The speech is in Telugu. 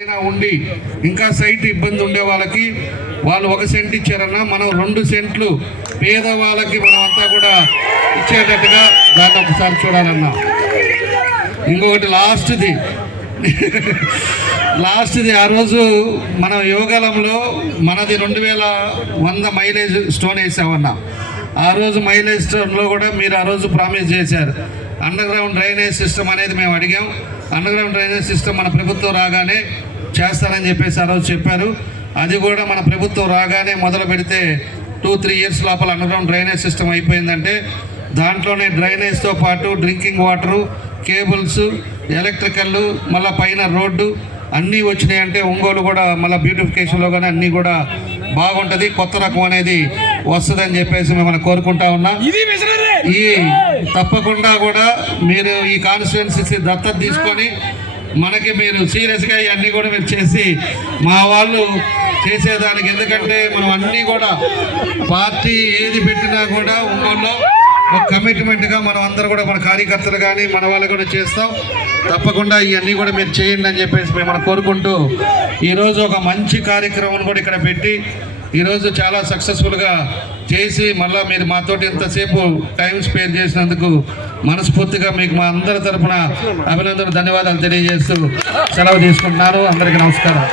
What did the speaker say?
ఉండి ఇంకా సైట్ ఇబ్బంది ఉండే వాళ్ళకి వాళ్ళు 1 సెంట్ ఇచ్చారన్నా మనం 2 సెంట్లు పేదవాళ్ళకి మనం అంతా కూడా ఇచ్చేటట్టుగా దాన్ని ఒకసారి చూడాలన్నా. ఇంకొకటి లాస్ట్ది ఆ రోజు మనం యోగాలంలో మనది 2100 మైలేజ్ స్టోన్ వేసామన్నా. ఆ రోజు మైలేజ్ స్టోన్లో కూడా మీరు ఆ రోజు ప్రామిస్ చేశారు అండర్ గ్రౌండ్ డ్రైనేజ్ సిస్టమ్ అనేది మేము అడిగాం. అండర్ గ్రౌండ్ డ్రైనేజ్ సిస్టమ్ మన ప్రభుత్వం రాగానే చేస్తారని చెప్పేసి ఆ రోజు చెప్పారు. అది కూడా మన ప్రభుత్వం రాగానే మొదలు పెడితే 2-3 ఇయర్స్ లోపల అండర్ గ్రౌండ్ డ్రైనేజ్ సిస్టమ్ అయిపోయిందంటే దాంట్లోనే డ్రైనేజ్తో పాటు డ్రింకింగ్ వాటరు, కేబుల్స్, ఎలక్ట్రికల్, మళ్ళీ పైన రోడ్డు అన్నీ వచ్చినాయి. అంటే ఒంగోలు కూడా మళ్ళీ బ్యూటిఫికేషన్లో కానీ అన్నీ కూడా బాగుంటుంది, కొత్త రకం అనేది వస్తుందని చెప్పేసి మిమ్మల్ని కోరుకుంటా ఉన్నా. ఈ తప్పకుండా కూడా మీరు ఈ కాన్స్టిట్యుయెన్సీ దత్తత తీసుకొని మనకి మీరు సీరియస్గా ఇవన్నీ కూడా మీరు చేసి మా వాళ్ళు చేసేదానికి, ఎందుకంటే మనం అన్నీ కూడా పార్టీ ఏది పెట్టినా కూడా ఒంగోలులో ఒక కమిట్మెంట్గా మనం అందరూ కూడా మన కార్యకర్తలు కానీ మన వాళ్ళు కూడా చేస్తాం. తప్పకుండా ఇవన్నీ కూడా మీరు చేయండి అని చెప్పేసి మిమ్మల్ని కోరుకుంటూ ఈరోజు ఒక మంచి కార్యక్రమం కూడా ఇక్కడ పెట్టి ఈరోజు చాలా సక్సెస్ఫుల్గా చేసి మళ్ళీ మీరు మాతోటి ఎంతసేపు టైం స్పేర్ చేసినందుకు మనస్ఫూర్తిగా మీకు మా అందరి తరఫున అభినందనలు, ధన్యవాదాలు తెలియజేస్తూ సెలవు తీసుకుంటున్నారు. అందరికీ నమస్కారం.